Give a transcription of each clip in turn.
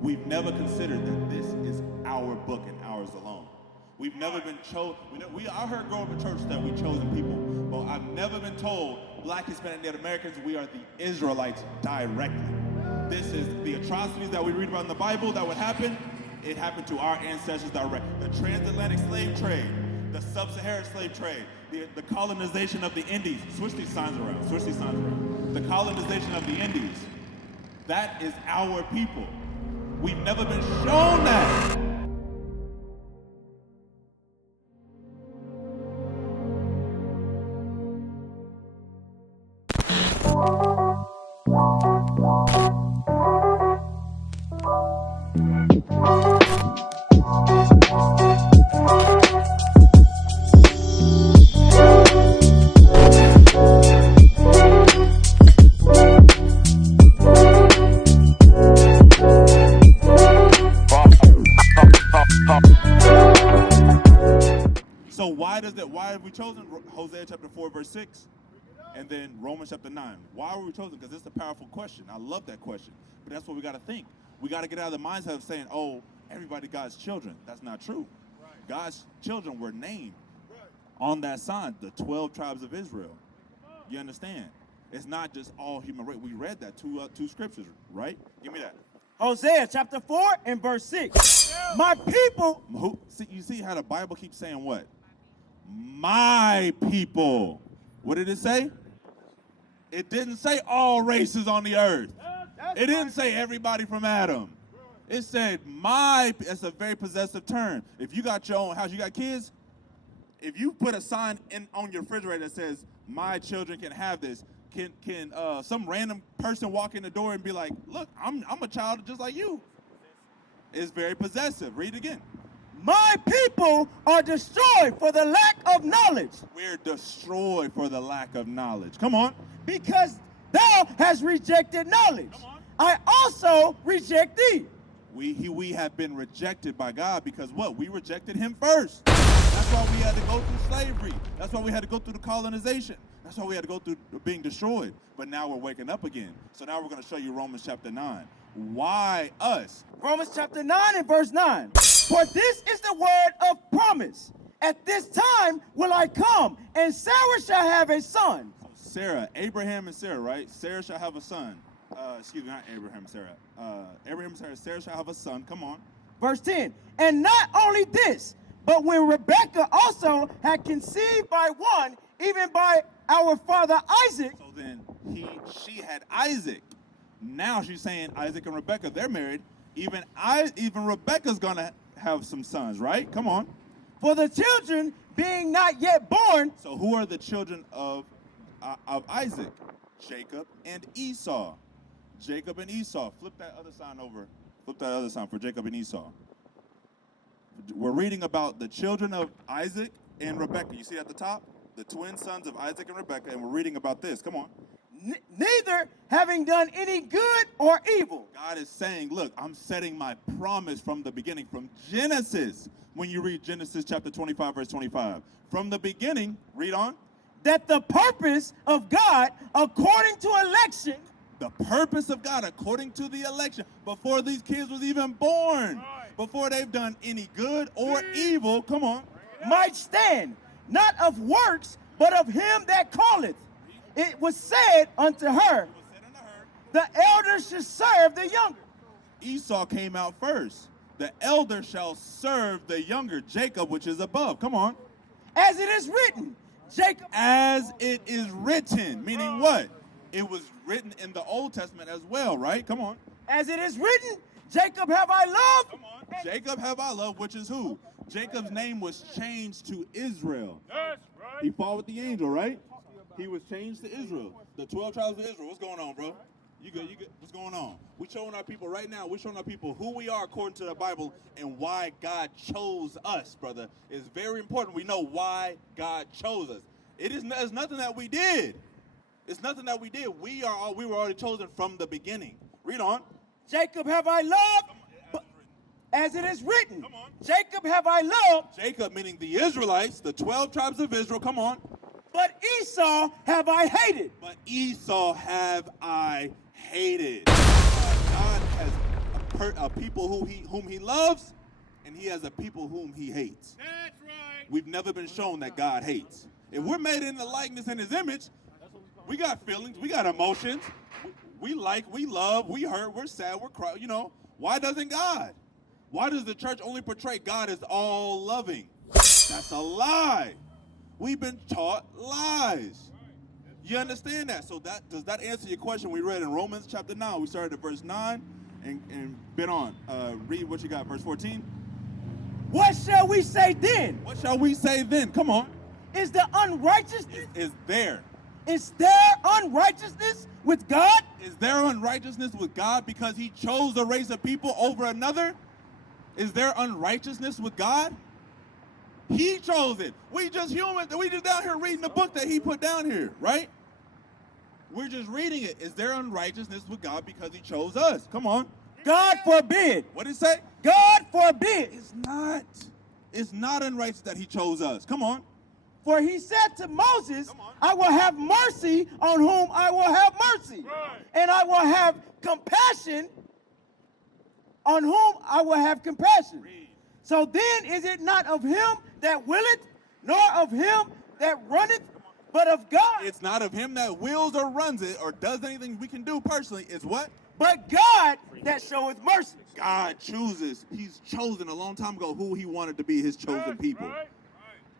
we've never considered that this is our book and ours alone. We've never been chosen. I heard growing up in church that we chosen people, but I've never been told Black, Hispanic, Native Americans, we are the Israelites directly. This is the atrocities that we read about in the Bible that would happen. It happened to our ancestors directly. The transatlantic slave trade, the sub-Saharan slave trade, the colonization of the Indies. Switch these signs around. The colonization of the Indies. That is our people. We've never been shown that. Why have we chosen Hosea chapter 4, verse 6, and then Romans chapter 9? Why were we chosen? Because it's a powerful question. I love that question. But that's what we got to think. We got to get out of the mindset of saying, oh, everybody God's children. That's not true. Right. God's children were named on that sign, the 12 tribes of Israel. You understand? It's not just all human race. We read that two scriptures, right? Give me that. Hosea chapter 4 and verse 6. My people. You see how the Bible keeps saying what? My people. What did it say? It didn't say all races on the earth. It didn't say everybody from Adam. It said my. It's a very possessive term. If you got your own house, you got kids. If you put a sign on your refrigerator that says my children can have this, can some random person walk in the door and be like, look, I'm a child just like you? It's very possessive. Read it again. My people are destroyed for the lack of knowledge. We're destroyed for the lack of knowledge. Come on. Because thou hast rejected knowledge. Come on. I also reject thee. We have been rejected by God because what? We rejected him first. That's why we had to go through slavery. That's why we had to go through the colonization. That's why we had to go through being destroyed. But now we're waking up again. So now we're going to show you Romans chapter 9. Why us? Romans chapter 9 and verse 9. For this is the word of promise. At this time will I come, and Sarah shall have a son. So Sarah, Abraham and Sarah, right? Sarah shall have a son. Excuse me, not Abraham and Sarah. Abraham and Sarah shall have a son. Come on. Verse 10. And not only this, but when Rebekah also had conceived by one, even by our father Isaac. So then she had Isaac. Now she's saying Isaac and Rebekah, they're married. Even Rebekah's gonna have some sons, right? Come on. For the children being not yet born. So who are the children of Isaac? Jacob and Esau. Jacob and Esau. Flip that other sign over. Flip that other sign for Jacob and Esau. We're reading about the children of Isaac and Rebekah. You see at the top? The twin sons of Isaac and Rebekah, and we're reading about this. Come on. Neither having done any good or evil. God is saying, look, I'm setting my promise from the beginning, from Genesis. When you read Genesis chapter 25, verse 25. From the beginning, read on. That the purpose of God according to election. The purpose of God according to the election. Before these kids was even born. Right. Before they've done any good or evil. Come on. Might stand, not of works, but of him that calleth. It was said unto her, the elder should serve the younger. Esau came out first. The elder shall serve the younger, Jacob, which is above. Come on. As it is written, Jacob. As it is written, meaning what? It was written in the Old Testament as well, right? Come on. As it is written, Jacob have I loved. Come on. Jacob have I loved, which is who? Jacob's name was changed to Israel. That's right. He fought with the angel, right? He was changed to Israel. The 12 tribes of Israel. What's going on, bro? You good? What's going on? We're showing our people right now, we're showing our people who we are according to the Bible and why God chose us, brother. It's very important we know why God chose us. It's nothing that we did. It's nothing that we did. We were already chosen from the beginning. Read on. Jacob have I loved, as it is written. Come on. Jacob have I loved. Jacob, meaning the Israelites, the 12 tribes of Israel. Come on. But Esau have I hated. But Esau have I hated. God has a people whom he loves, and he has a people whom he hates. That's right. We've never been shown that God hates. If we're made in the likeness and his image, we got feelings, we got emotions. We like, we love, we hurt, we're sad, we're crying. Why doesn't God? Why does the church only portray God as all loving? That's a lie. We've been taught lies. You understand that? So does that answer your question? We read in Romans chapter 9. We started at verse 9 and been on. Read what you got, verse 14. What shall we say then? What shall we say then? Come on. Is the unrighteousness? Is there? Is there unrighteousness with God? Is there unrighteousness with God because he chose a race of people over another? Is there unrighteousness with God? He chose it. We just humans. We just down here reading the book that he put down here, right? We're just reading it. Is there unrighteousness with God because he chose us? Come on. God forbid. What did it say? God forbid. It's not. It's not unrighteous that he chose us. Come on. For he said to Moses, I will have mercy on whom I will have mercy. Right. And I will have compassion on whom I will have compassion. Read. So then is it not of him that willeth, nor of him that runneth, but of God. It's not of him that wills or runs it or does anything we can do personally. It's what? But God that showeth mercy. God chooses. He's chosen a long time ago who he wanted to be his chosen people. Right.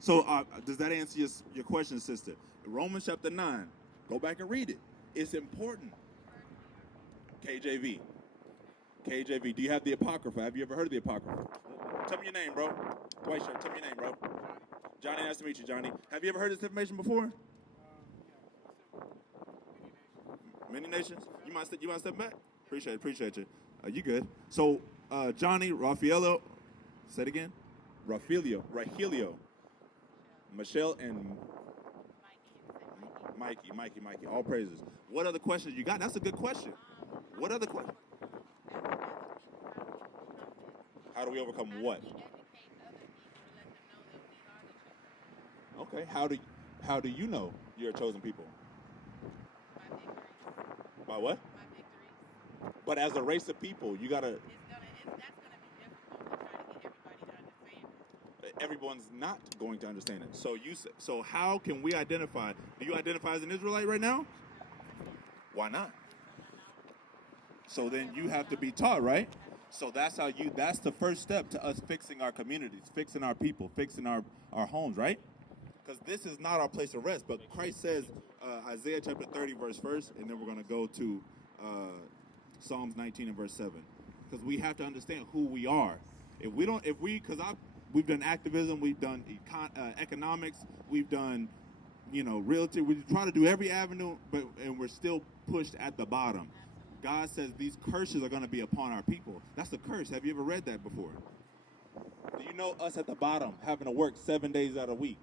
So does that answer your question, sister? Romans chapter 9. Go back and read it. It's important. KJV. KJV. Do you have the Apocrypha? Have you ever heard of the Apocrypha? Tell me your name, bro. White shirt. Tell me your name, bro. Johnny, nice to meet you, Johnny. Have you ever heard this information before? Many nations? You mind step back? Appreciate you. You good. So, Johnny, Raffaello, say it again. Rahilio, Michelle, and Mikey. All praises. What other questions you got? That's a good question. What other question? How do we overcome what? Okay. How do you know you're a chosen people? By what? But as a race of people, you gotta. That's gonna be difficult to try to get everybody to understand. Everyone's not going to understand it. So how can we identify? Do you identify as an Israelite right now? Why not? So then you have to be taught, right? So that's the first step to us fixing our communities, fixing our people, fixing our homes, right? Because this is not our place of rest. But Christ says, Isaiah chapter 30, verse 1, and then we're going to go to Psalms 19 and verse 7. Because we have to understand who we are. We've done activism, we've done economics, we've done, realty. We try to do every avenue, and we're still pushed at the bottom. God says these curses are going to be upon our people. That's a curse. Have you ever read that before? Do you know us at the bottom having to work 7 days out of a week?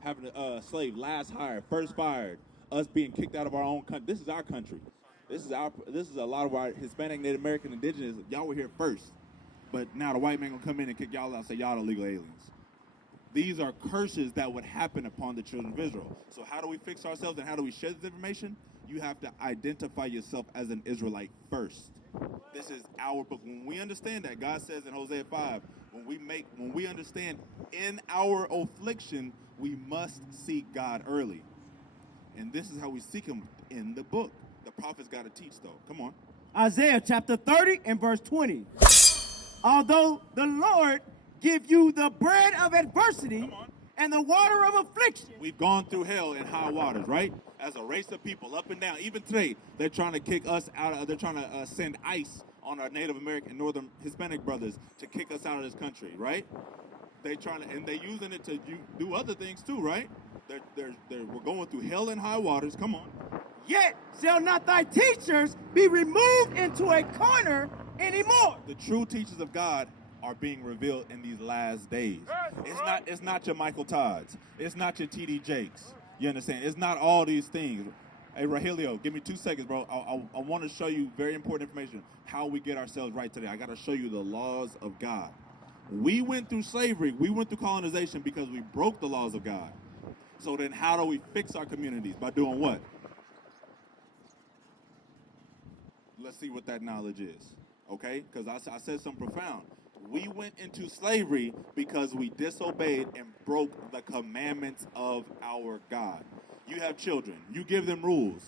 Having a slave, last hired, first fired, us being kicked out of our own country. This is our country. This is a lot of our Hispanic, Native American, indigenous. Y'all were here first. But now the white man gonna come in and kick y'all out and say y'all illegal aliens. These are curses that would happen upon the children of Israel. So how do we fix ourselves and how do we share this information? You have to identify yourself as an Israelite first. This is our book. When we understand that, God says in Hosea 5, when we understand in our affliction, we must seek God early. And this is how we seek him in the book. The prophets got to teach, though. Come on. Isaiah chapter 30 and verse 20. Although the Lord give you the bread of adversity and the water of affliction. We've gone through hell and high waters, right? As a race of people, up and down. Even today, they're trying to kick us out. They're trying to send ICE on our Native American and Northern Hispanic brothers to kick us out of this country, right? They're using it to do other things too, right? We're going through hell and high waters. Come on. Yet shall not thy teachers be removed into a corner anymore. The true teachers of God are being revealed in these last days. It's not your Michael Todds. It's not your TD Jakes. You understand? It's not all these things. Hey, Rahilio, give me 2 seconds, bro. I want to show you very important information, how we get ourselves right today. I got to show you the laws of God. We went through slavery. We went through colonization because we broke the laws of God. So then how do we fix our communities? By doing what? Let's see what that knowledge is. okay? Because I said something profound. We went into slavery because we disobeyed and broke the commandments of our God. You have children. You give them rules.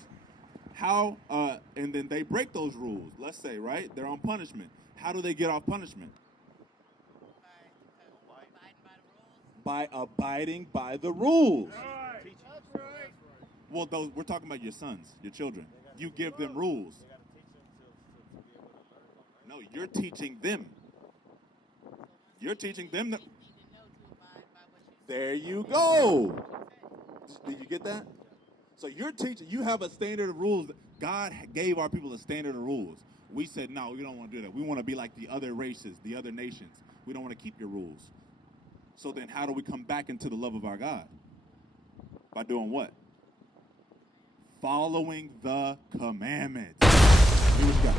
How, and then they break those rules. Let's say, right? They're on punishment. How do they get off punishment? By abiding by the rules. Well, those we're talking about your sons, your children. You give them rules. No, you're teaching them. You're teaching them that. There you go. Did you get that? So you're teaching. You have a standard of rules. God gave our people a standard of rules. We said, no, we don't want to do that. We want to be like the other races, the other nations. We don't want to keep your rules. So then how do we come back into the love of our God? By doing what? Following the commandments. Here we go.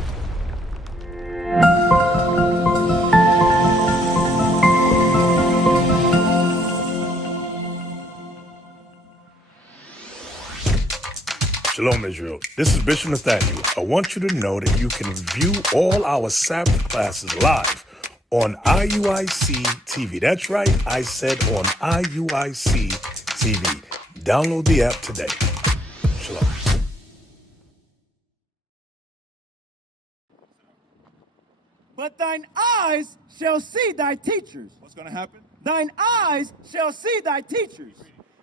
Shalom, Israel. This is Bishop Nathaniel. I want you to know that you can view all our Sabbath classes live on IUIC TV. That's right, I said on IUIC TV. Download the app today. Shalom. But thine eyes shall see thy teachers. What's going to happen? Thine eyes shall see thy teachers,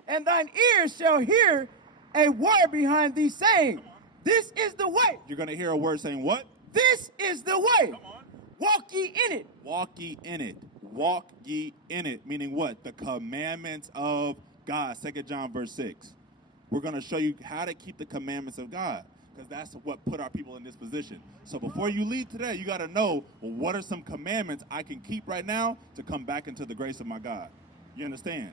and thine ears shall hear a word behind thee saying, this is the way. You're going to hear a word saying what? This is the way. Come on. Walk ye in it. Walk ye in it. Walk ye in it. Meaning what? The commandments of God. 2 John verse 6. We're going to show you how to keep the commandments of God, because that's what put our people in this position. So before you leave today, you got to know, well, what are some commandments I can keep right now to come back into the grace of my God? You understand?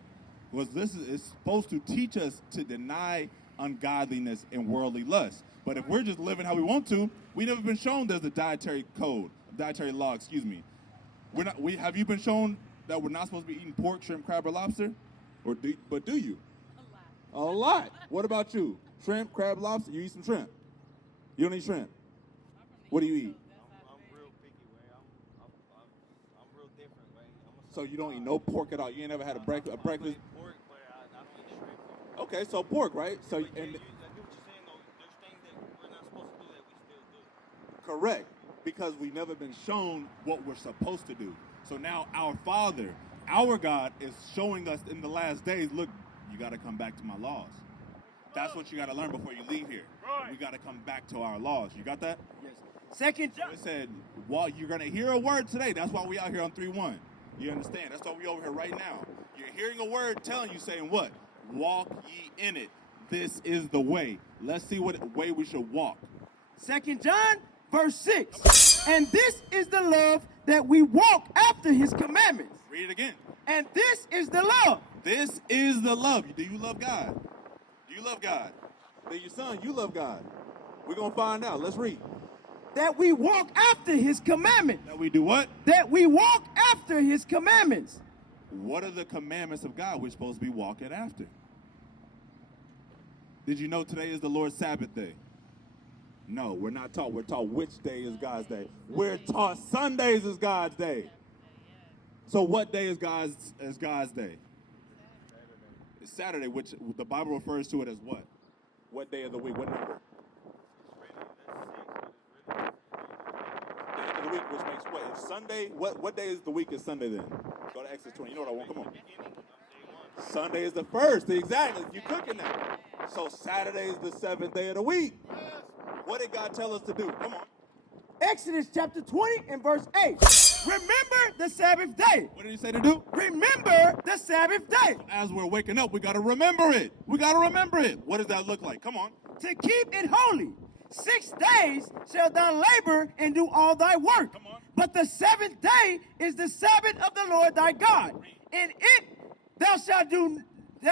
Because this is supposed to teach us to deny ungodliness and worldly lust. But if we're just living how we want to, we've never been shown there's a dietary code, dietary law, excuse me. Have you been shown that we're not supposed to be eating pork, shrimp, crab, or lobster? But do you? A lot. What about you? Shrimp, crab, lobster? You eat some shrimp? You don't eat shrimp? What do you eat? I'm real picky, way. I'm real different, way. So you don't eat no pork at all? You ain't never had a breakfast? I eat pork, but I don't eat shrimp. Okay, so pork, right? So I get what you're saying, though. There's things that we're not supposed to do that we still do. Correct, because we've never been shown what we're supposed to do. So now our Father, our God, is showing us in the last days, look, you got to come back to my laws. That's what you got to learn before you leave here. Right. We got to come back to our laws. You got that? Yes. 2 John. It said, well, you're going to hear a word today. That's why we out here on 3-1. You understand? That's why we over here right now. You're hearing a word telling you, saying what? Walk ye in it. This is the way. Let's see what way we should walk. 2 John verse 6. And this is the love that we walk after his commandments. Read it again. And this is the love. This is the love. Do you love God? Do you love God? Then your son, you love God. We're going to find out. Let's read. That we walk after his commandments. That we do what? That we walk after his commandments. What are the commandments of God we're supposed to be walking after? Did you know today is the Lord's Sabbath day? No, we're not taught. We're taught which day is God's day. We're taught Sundays is God's day. So what day is God's day? It's Saturday, which the Bible refers to it as what? What day of the week? What number? Day of the week, which makes what? It's Sunday. What day is the week is Sunday then? Go to Exodus 20. You know what I want? Come on. Sunday is the first. Exactly. You cooking that. So Saturday is the 7th day of the week. What did God tell us to do? Come on. Exodus chapter 20 and verse 8. Remember the Sabbath day. What did he say to do? Remember the Sabbath day. As we're waking up, we got to remember it. We got to remember it. What does that look like? Come on. To keep it holy. 6 days shalt thou labor and do all thy work. Come on. But the 7th day is the Sabbath of the Lord thy God. In it thou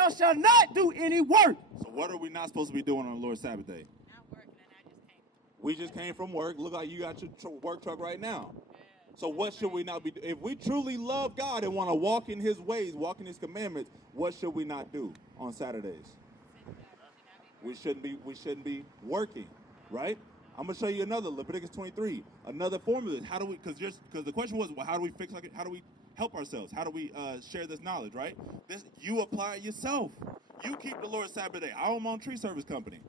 shalt not do any work. So what are we not supposed to be doing on the Lord's Sabbath day? Not working, and I just came. We just came from work. Look like you got your work truck right now. So what should we not be doing? If we truly love God and want to walk in his ways, walk in his commandments, what should we not do on Saturdays? We shouldn't be working, right? I'm gonna show you another Leviticus 23, another formula. How do we? Because the question was, well, how do we fix like how do we help ourselves? How do we share this knowledge? Right? This you apply it yourself. You keep the Lord's Sabbath day. I own my own tree service company.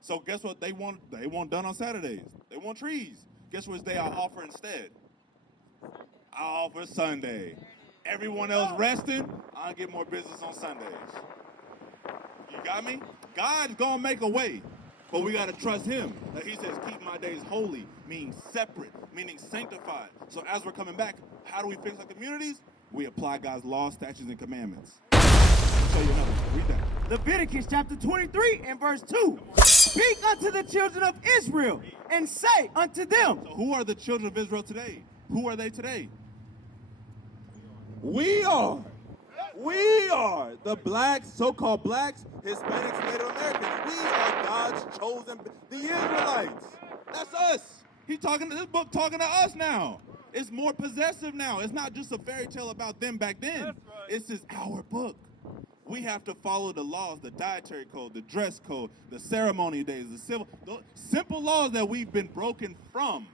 So guess what they want? They want done on Saturdays. They want trees. Guess which day I offer instead? I offer Sunday. Everyone else resting, I'll get more business on Sundays. You got me? God's gonna make a way, but we gotta trust him. Like he says, keep my days holy, meaning separate, meaning sanctified. So as we're coming back, how do we fix our communities? We apply God's laws, statutes, and commandments. I'll show you another one. Read that. Leviticus chapter 23 and verse 2. Speak unto the children of Israel and say unto them. So who are the children of Israel today? Who are they today? We are. We are the blacks, so-called blacks, Hispanics, Native Americans. We are God's chosen, the Israelites. That's us. He's talking to this book, talking to us now. It's more possessive now. It's not just a fairy tale about them back then. Right. It's just our book. We have to follow the laws, the dietary code, the dress code, the ceremony days, the simple laws that we've been broken from,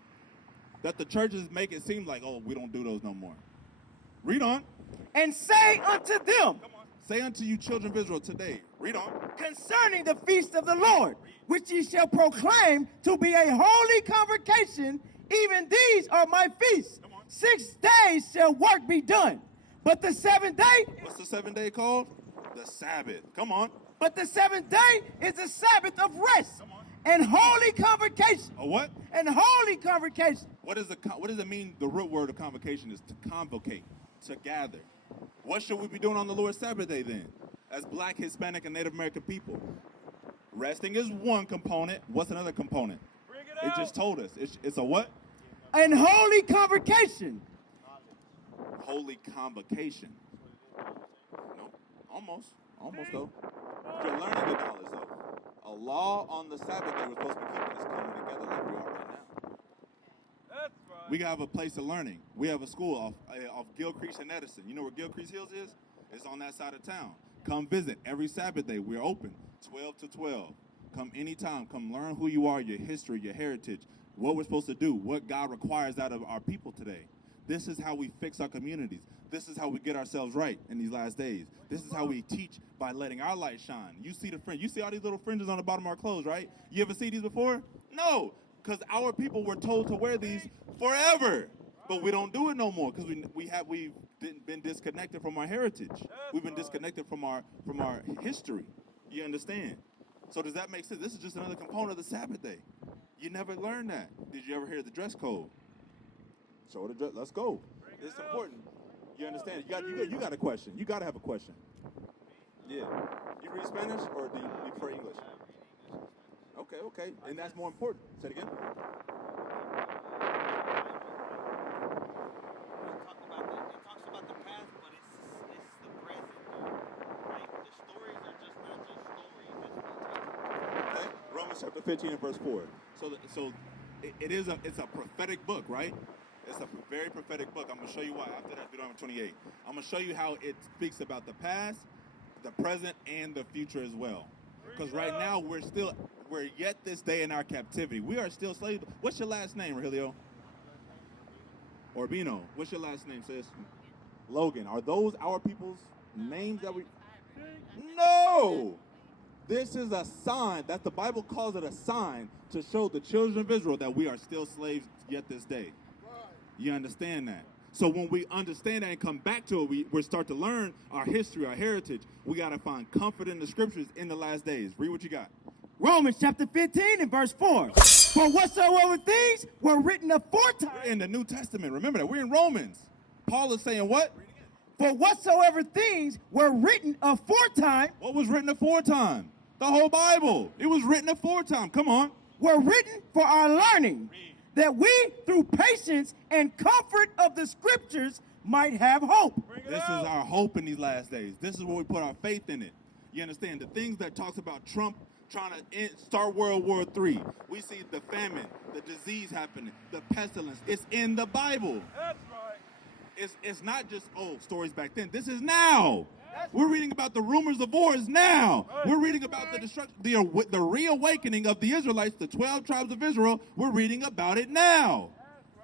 that the churches make it seem like, oh, we don't do those no more. Read on. And say unto them. Come on. Say unto you children of Israel today. Read on. Concerning the feast of the Lord, which ye shall proclaim to be a holy convocation, even these are my feasts. 6 days shall work be done. But the 7th day. What's the 7th day called? The Sabbath. Come on. But the 7th day is the Sabbath of rest and holy convocation. A what? And holy convocation. What does it mean? The root word of convocation is to convocate, to gather. What should we be doing on the Lord's Sabbath day then? As black, Hispanic, and Native American people. Resting is one component. What's another component? Bring it out. It just told us. It's a what? And holy convocation. Holy convocation. Nope. Almost though. You're learning the knowledge though. A law on the Sabbath day was supposed to be keeping us coming together like we are right now. That's right. We have a place of learning. We have a school off Gilcrease and Edison. You know where Gilcrease Hills is? It's on that side of town. Come visit every Sabbath day. We're open 12 to 12. Come anytime. Come learn who you are, your history, your heritage, what we're supposed to do, what God requires out of our people today. This is how we fix our communities. This is how we get ourselves right in these last days. This is how we teach by letting our light shine. You see the fringe. You see all these little fringes on the bottom of our clothes, right? You ever see these before? No, because our people were told to wear these forever. But we don't do it no more because we've been disconnected from our heritage. We've been disconnected from our history. You understand? So does that make sense? This is just another component of the Sabbath day. You never learned that. Did you ever hear the dress code? Show the dress. Let's go. It's important. You understand? You got a question. You got to have a question. Yeah. You read Spanish or do you prefer English? Okay. And that's more important. Say it again. It talks about the past, but it's the present, though. Like the stories are just not just stories. Okay. Romans chapter 15 and verse 4. So it's a prophetic book, right? It's a very prophetic book. I'm going to show you why. After that, Deuteronomy 28. I'm going to show you how it speaks about the past, the present, and the future as well. Because right now, we're yet this day in our captivity. We are still slaves. What's your last name, Rogelio? Orbino. What's your last name, sis? Logan. Are those our people's names that we... No! This is a sign, that the Bible calls it a sign to show the children of Israel that we are still slaves yet this day. You understand that? So when we understand that and come back to it, we start to learn our history, our heritage. We got to find comfort in the scriptures in the last days. Read what you got. Romans chapter 15 and verse 4. For whatsoever things were written aforetime. We're in the New Testament. Remember that. We're in Romans. Paul is saying what? For whatsoever things were written aforetime. What was written aforetime? The whole Bible. It was written aforetime. Come on. Were written for our learning, that we, through patience and comfort of the scriptures, might have hope. This is our hope in these last days. This is where we put our faith in it. You understand? The things that talks about Trump trying to start World War III. We see the famine, the disease happening, the pestilence. It's in the Bible. That's right. It's not just, stories back then. This is now. We're reading about the rumors of wars now. We're reading about the destruction, the reawakening of the Israelites, the 12 tribes of Israel. We're reading about it now.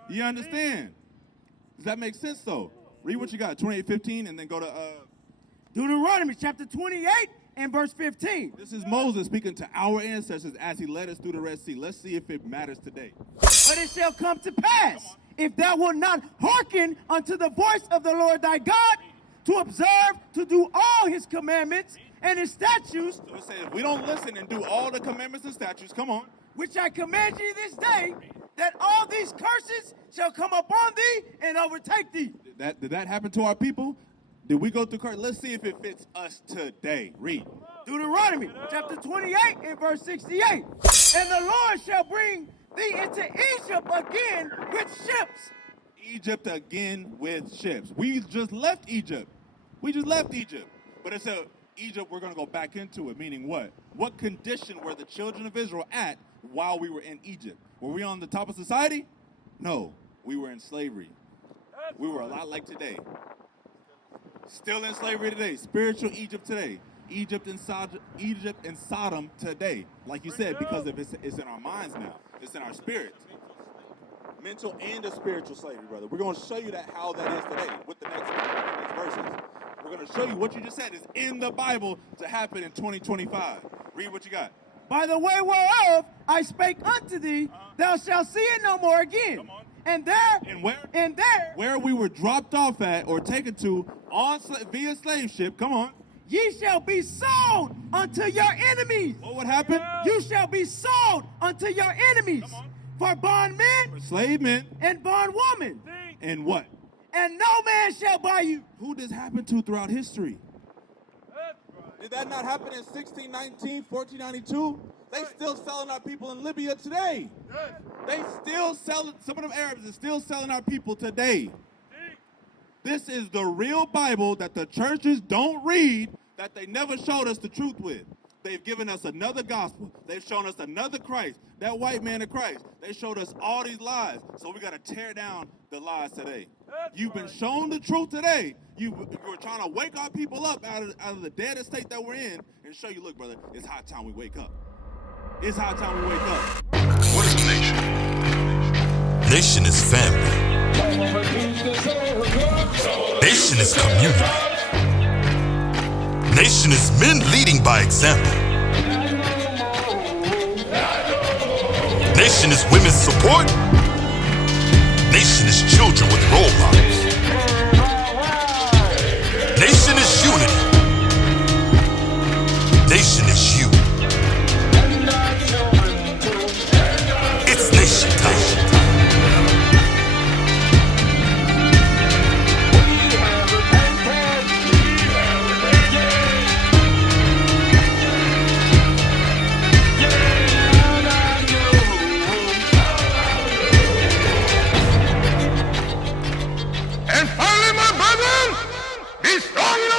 You understand? Does that make sense, though? Read what you got, 28:15, and then go to... Deuteronomy chapter 28 and verse 15. This is Moses speaking to our ancestors as he led us through the Red Sea. Let's see if it matters today. But it shall come to pass, if thou wilt not hearken unto the voice of the Lord thy God, to observe, to do all his commandments and his statutes, So it says, if we don't listen and do all the commandments and statutes, come on. which I command you this day, that all these curses shall come upon thee and overtake thee. Did that happen to our people? Did we go through curse? Let's see if it fits us today. Read. Deuteronomy chapter 28 and verse 68. And the Lord shall bring thee into Egypt again with ships. Egypt again with ships. We just left Egypt. But it said, Egypt, we're going to go back into it, meaning what? What condition were the children of Israel at while we were in Egypt? Were we on the top of society? No, we were in slavery. We were a lot like today. Still in slavery today. Spiritual Egypt today. Egypt and Sodom today. Like you said, because of it's in our minds now. It's in our spirits. Mental and a spiritual slavery, brother. We're going to show you how that is today with the next verses. We're going to show you what you just said is in the Bible to happen in 2025. Read what you got. By the way whereof I spake unto thee, thou shalt see it no more again. Come on. And there, And where? and there, Where we were dropped off at or taken to via slave ship. Come on. ye shall be sold unto your enemies. What would happen? You shall be sold unto your enemies. Come on. For bondmen Slave men and bondwomen. and what? And no man shall buy you. Who this happened to throughout history? Did that not happen in 1619, 1492? They still selling our people in Libya today. They still selling, some of them Arabs are still selling our people today. This is the real Bible that the churches don't read, that they never showed us the truth with. They've given us another gospel. They've shown us another Christ, that white man of Christ. They showed us all these lies, so we got to tear down the lies today. You've been shown the truth today. You were trying to wake our people up out of the dead state that we're in and show you, look, brother, it's high time we wake up. It's high time we wake up. What is a nation? Nation is family. Nation is community. Nation is men leading by example. Nation is women's support. Nation is children with role models. Nation is unity. Nation is you. It's nation time. And finally, my brethren, be strong in